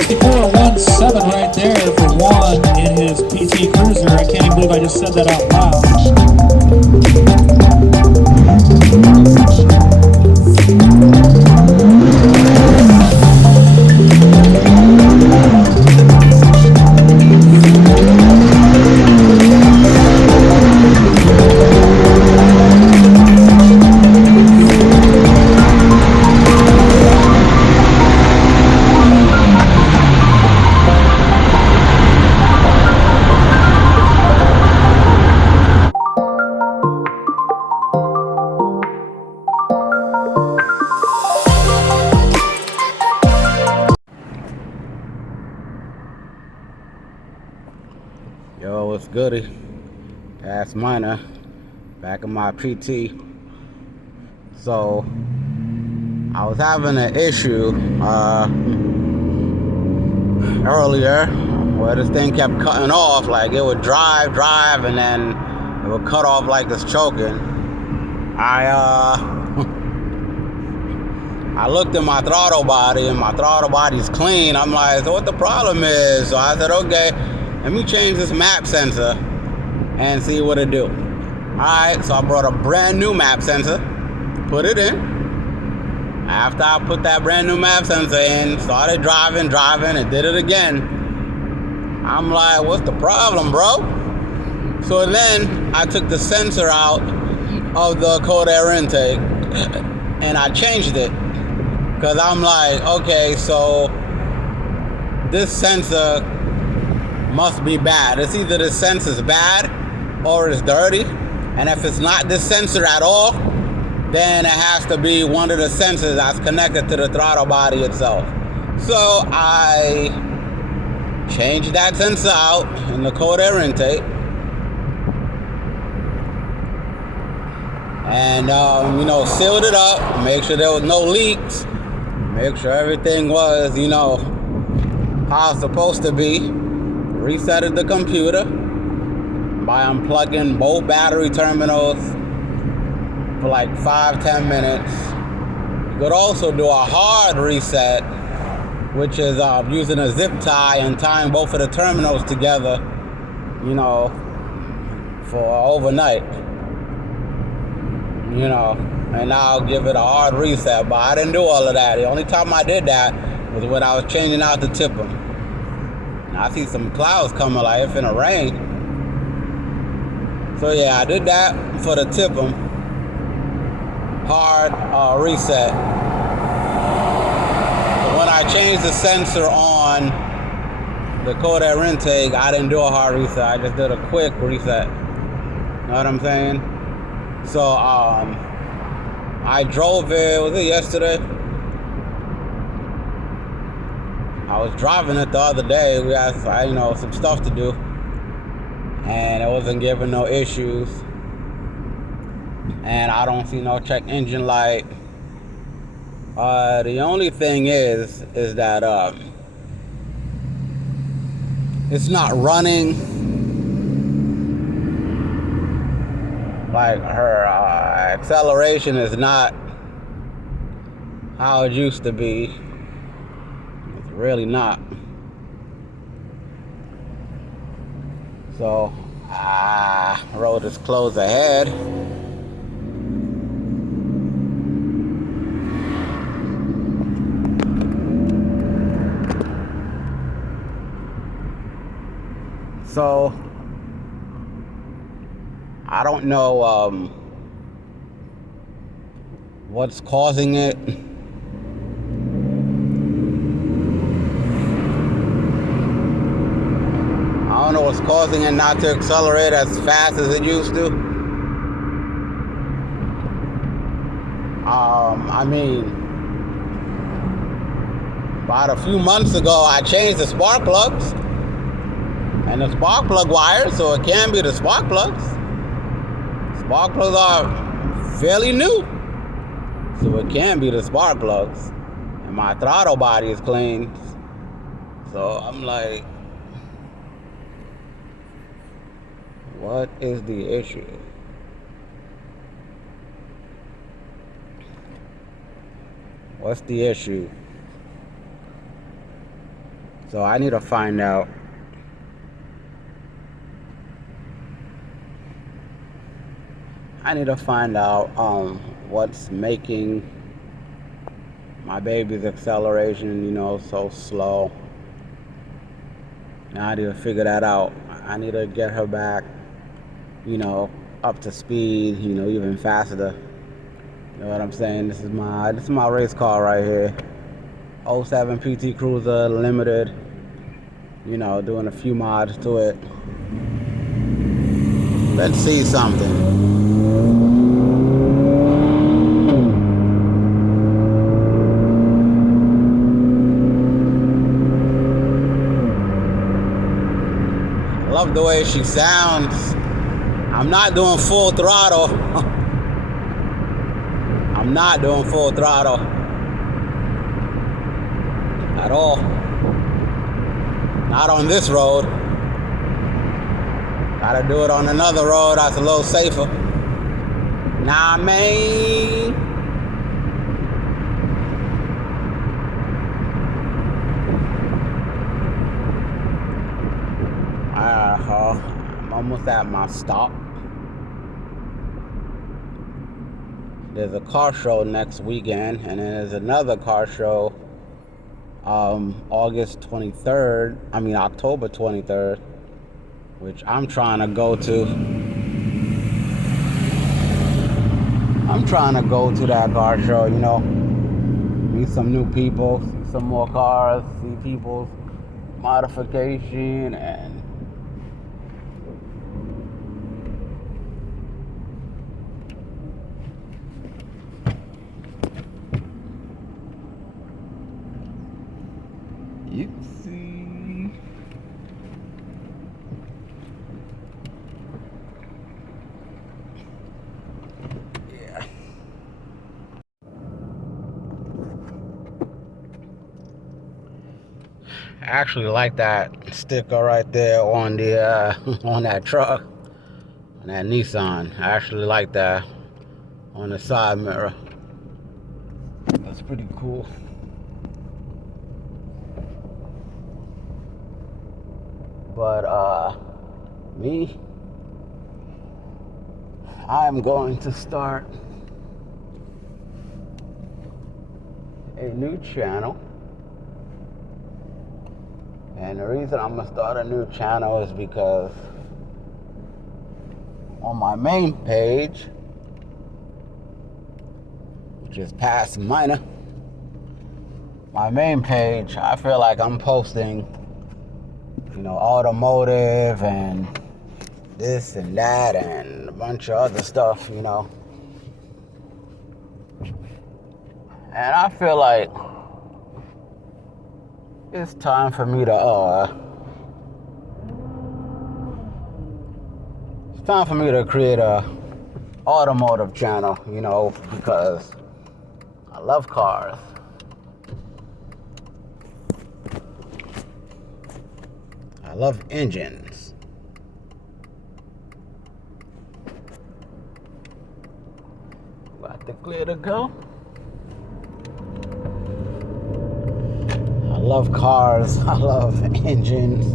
64.17 right there for Juan in his PT Cruiser. I can't even believe I just said that out loud. Yo, what's goody? Ask Miner, back in my PT. So, I was having an issue earlier where this thing kept cutting off. Like it would drive, and then it would cut off like it's choking. I looked at my throttle body, and my throttle body's clean. I'm like, so what the problem is? So I said, okay, let me change this map sensor and see what it do. Alright, so I brought a brand new map sensor, put it in. After I put that brand new map sensor in, started driving, and did it again. I'm like, what's the problem, bro? So then I took the sensor out of the cold air intake and I changed it. Because I'm like, okay, so this sensor must be bad. It's either the sensor's bad or it's dirty. And if it's not this sensor at all, then it has to be one of the sensors that's connected to the throttle body itself. So I changed that sensor out in the cold air intake. And, sealed it up, make sure there was no leaks, make sure everything was, how it's supposed to be. Resetted the computer by unplugging both battery terminals for like 5-10 minutes. You could also do a hard reset, which is using a zip tie and tying both of the terminals together, for overnight. And I'll give it a hard reset, but I didn't do all of that. The only time I did that was when I was changing out the tipper. I see some clouds coming like it's finna rain. So yeah, I did that for the tipper. Hard reset. But when I changed the sensor on the cold air intake, I didn't do a hard reset. I just did a quick reset. Know what I'm saying? So I drove it, was it yesterday? I was driving it the other day. We had, some stuff to do, and it wasn't giving no issues. And I don't see no check engine light. The only thing is that it's not running. Like her acceleration is not how it used to be. It's really not. So road is closed ahead. So I don't know what's causing it. I don't know what's causing it not to accelerate as fast as it used to. About a few months ago, I changed the spark plugs and the spark plug wires, so it can be the spark plugs. Spark plugs are fairly new, so it can be the spark plugs. And my throttle body is clean, so I'm like, what is the issue? What's the issue? So I need to find out. What's making my baby's acceleration, so slow. Now I need to figure that out. I need to get her back, up to speed, even faster. You know what I'm saying? This is my race car right here. 07 PT Cruiser Limited. Doing a few mods to it. Let's see something. Love the way she sounds. I'm not doing full throttle. I'm not doing full throttle at all. Not on this road. Gotta do it on another road that's a little safer. Nah, man. I'm almost at my stop. There's a car show next weekend, and then there's another car show October 23rd, which I'm trying to go to. I'm trying to go to that car show, meet some new people, see some more cars, see people's modification, and you see. Yeah. I actually like that sticker right there on the on that truck, on that Nissan. I actually like that on the side mirror. That's pretty cool. But I'm going to start a new channel. And the reason I'm gonna start a new channel is because on my main page, which is Past Minor, my main page, I feel like I'm posting, automotive and this and that and a bunch of other stuff, And I feel like it's time for me to create a automotive channel, because I love cars. I love engines. Got the clear to go. I love cars. I love engines.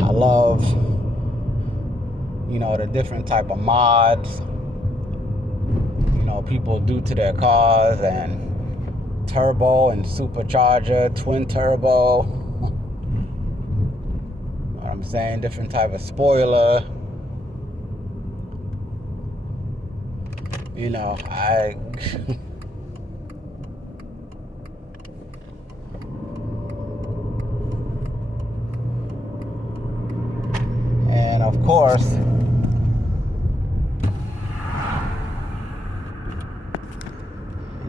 I love, the different type of mods, people do to their cars, and turbo and supercharger, twin turbo. What I'm saying, different type of spoiler. And of course,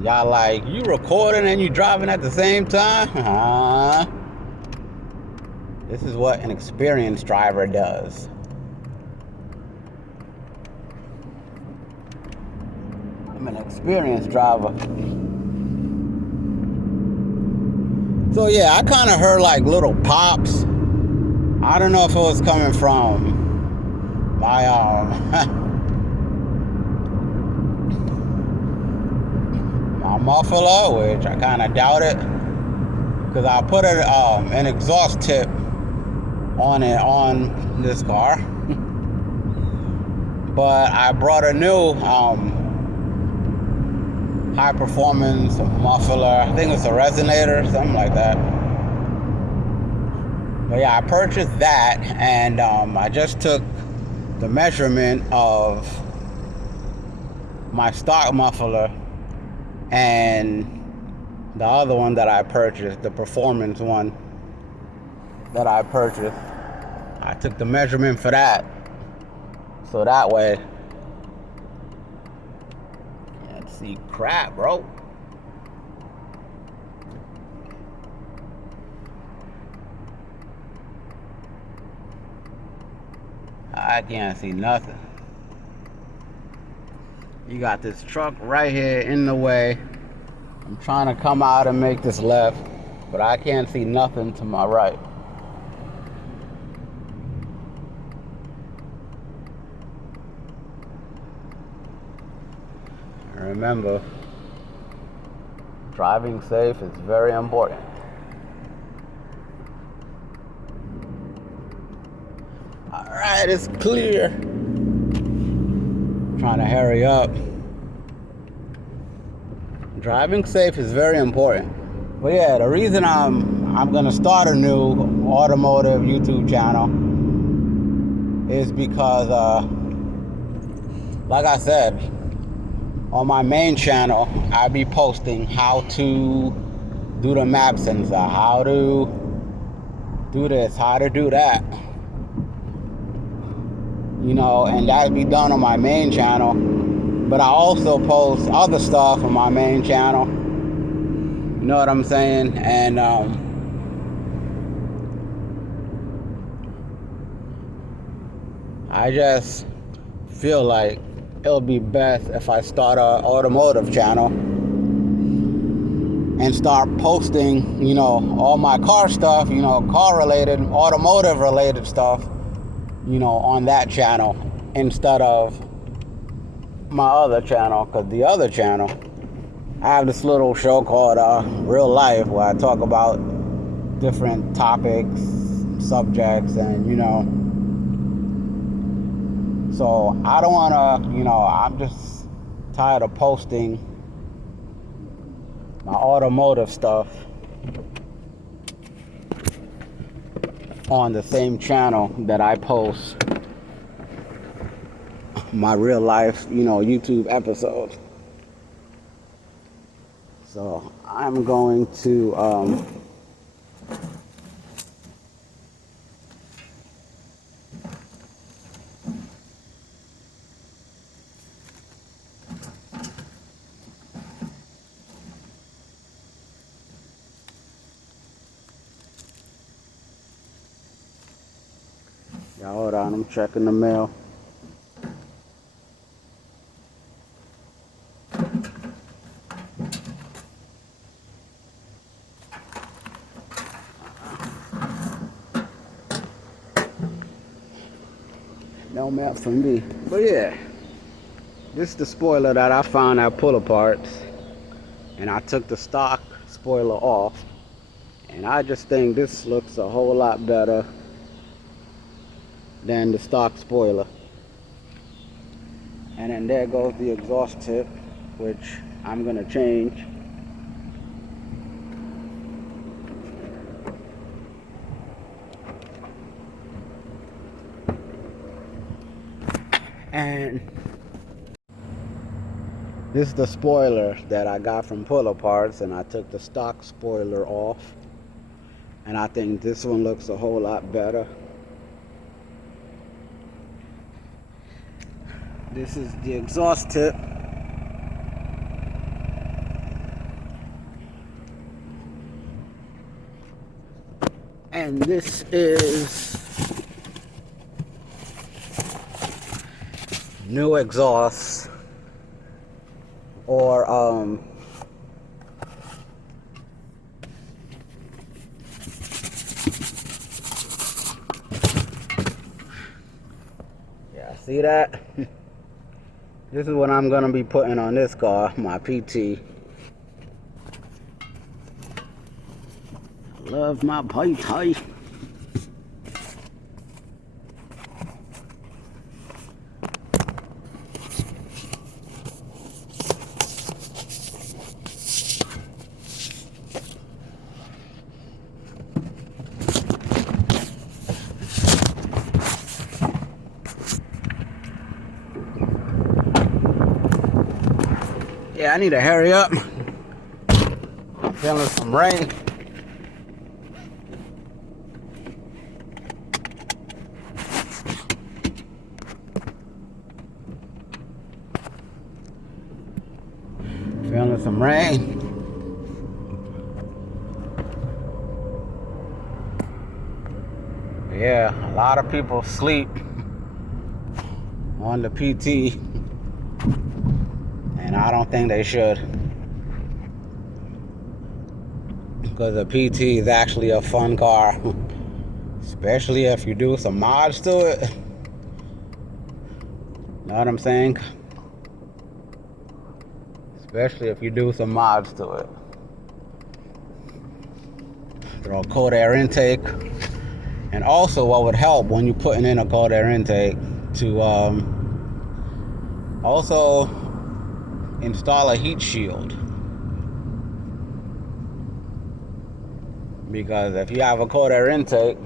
y'all like, you recording and you driving at the same time? This is what an experienced driver does. I'm an experienced driver. So yeah, I kind of heard like little pops. I don't know if it was coming from my my muffler, which I kind of doubt it. because I put an exhaust tip on it on this car. But I brought a new high performance muffler. I think it's a resonator, something like that. But yeah, I purchased that, and I just took the measurement of my stock muffler and the other one that I purchased, the performance one that I purchased. I took the measurement for that, so that way can't see crap, bro. I can't see nothing. You got this truck right here in the way. I'm trying to come out and make this left, but I can't see nothing to my right. And remember, driving safe is very important. Alright, it's clear. Trying to hurry up. Driving safe is very important. But yeah, the reason I'm gonna start a new automotive YouTube channel is because like I said, on my main channel I be posting how to do the map sensor, how to do this, how to do that, you know, and that be done on my main channel. But I also post other stuff on my main channel, you know what I'm saying? And I just feel like it'll be best if I start an automotive channel and start posting, you know, all my car stuff, you know, car related, automotive related stuff, you know, on that channel instead of my other channel. Because the other channel, I have this little show called Real Life, where I talk about different topics, subjects, and you know, so I don't want to, you know, I'm just tired of posting my automotive stuff on the same channel that I post my real life, you know, YouTube episodes. So I'm going to yeah, hold on, I'm checking the mail. No map for me. But yeah, this is the spoiler that I found at Pull Aparts, and I took the stock spoiler off, and I just think this looks a whole lot better than the stock spoiler. And then there goes the exhaust tip, which I'm gonna change. And this is the spoiler that I got from Pull Aparts, and I took the stock spoiler off, and I think this one looks a whole lot better. This is the exhaust tip. And this is new exhaust, or yeah, see that? This is what I'm gonna be putting on this car, my PT. Love my pie tie. Yeah, I need to hurry up. Feeling some rain. Feeling some rain. Yeah, a lot of people sleep on the PT, and I don't think they should, because the PT is actually a fun car, especially if you do some mods to it. Know what I'm saying? Especially if you do some mods to it. Throw a cold air intake. And also what would help when you're putting in a cold air intake to also install a heat shield. Because if you have a cold air intake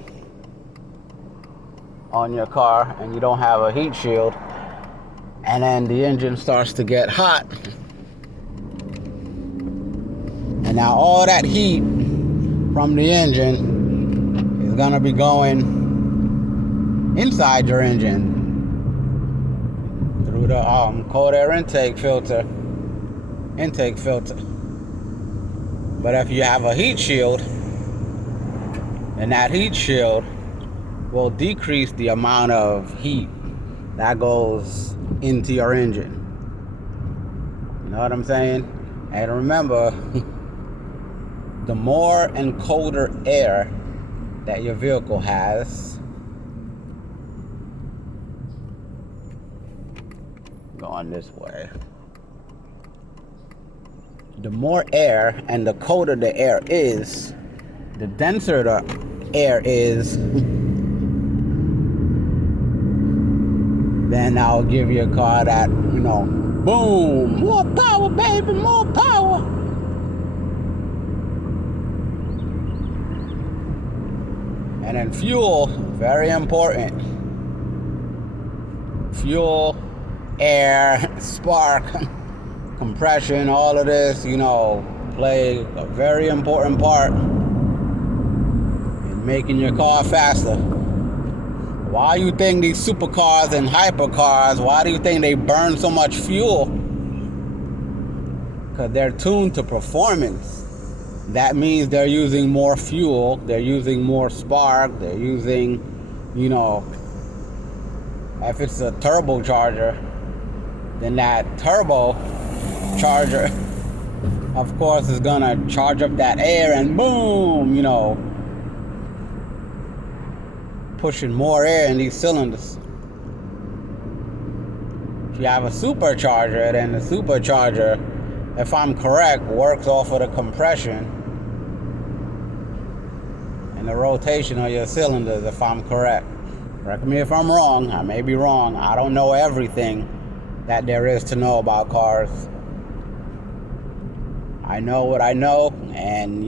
on your car and you don't have a heat shield, and then the engine starts to get hot, and now all that heat from the engine is gonna be going inside your engine through the cold air intake filter. But if you have a heat shield, then that heat shield will decrease the amount of heat that goes into your engine. You know what I'm saying? And remember, the more and colder air that your vehicle has, going this way, the more air and the colder the air is, the denser the air is, then I'll give you a car that, boom, more power, baby, more power. And then fuel, very important. Fuel, air, spark, compression, all of this, play a very important part in making your car faster. Why do you think these supercars and hypercars, why do you think they burn so much fuel? Because they're tuned to performance. That means they're using more fuel, they're using more spark, they're using, if it's a turbocharger, then that turbocharger, of course, is gonna charge up that air and boom, pushing more air in these cylinders. If you have a supercharger, then the supercharger, if I'm correct, works off of the compression and the rotation of your cylinders, if I'm correct. Correct me if I'm wrong. I may be wrong. I don't know everything that there is to know about cars. I know what I know, and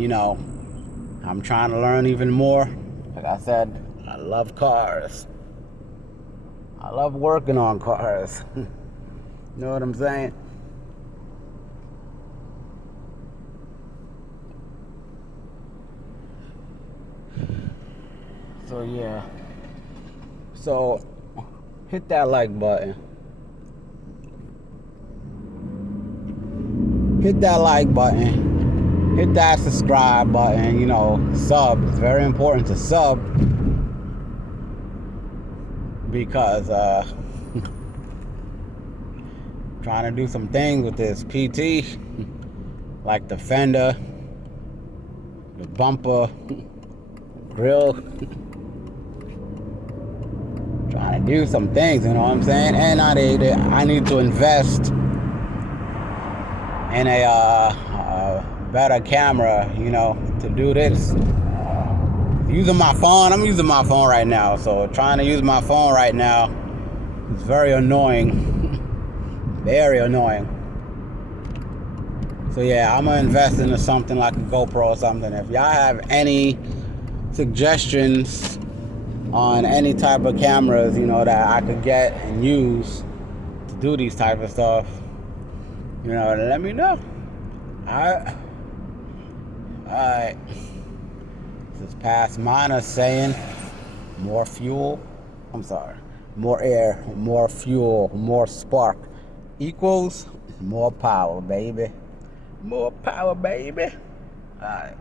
I'm trying to learn even more. Like I said, I love cars. I love working on cars. You know what I'm saying? So yeah. So hit that like button. Hit that like button. Hit that subscribe button. Sub. It's very important to sub. Because trying to do some things with this PT, like the fender, the bumper, grill, trying to do some things, you know what I'm saying? And I need to invest in a better camera, to do this. using my phone. I'm using my phone right now, so trying to use my phone right now is very annoying. Very annoying. So yeah, I'm gonna invest into something like a GoPro or something. If y'all have any suggestions on any type of cameras, you know, that I could get and use to do these type of stuff, you know, let me know. Alright. This is past Mana saying more fuel. I'm sorry. More air, more fuel, more spark equals more power, baby. More power, baby. Alright.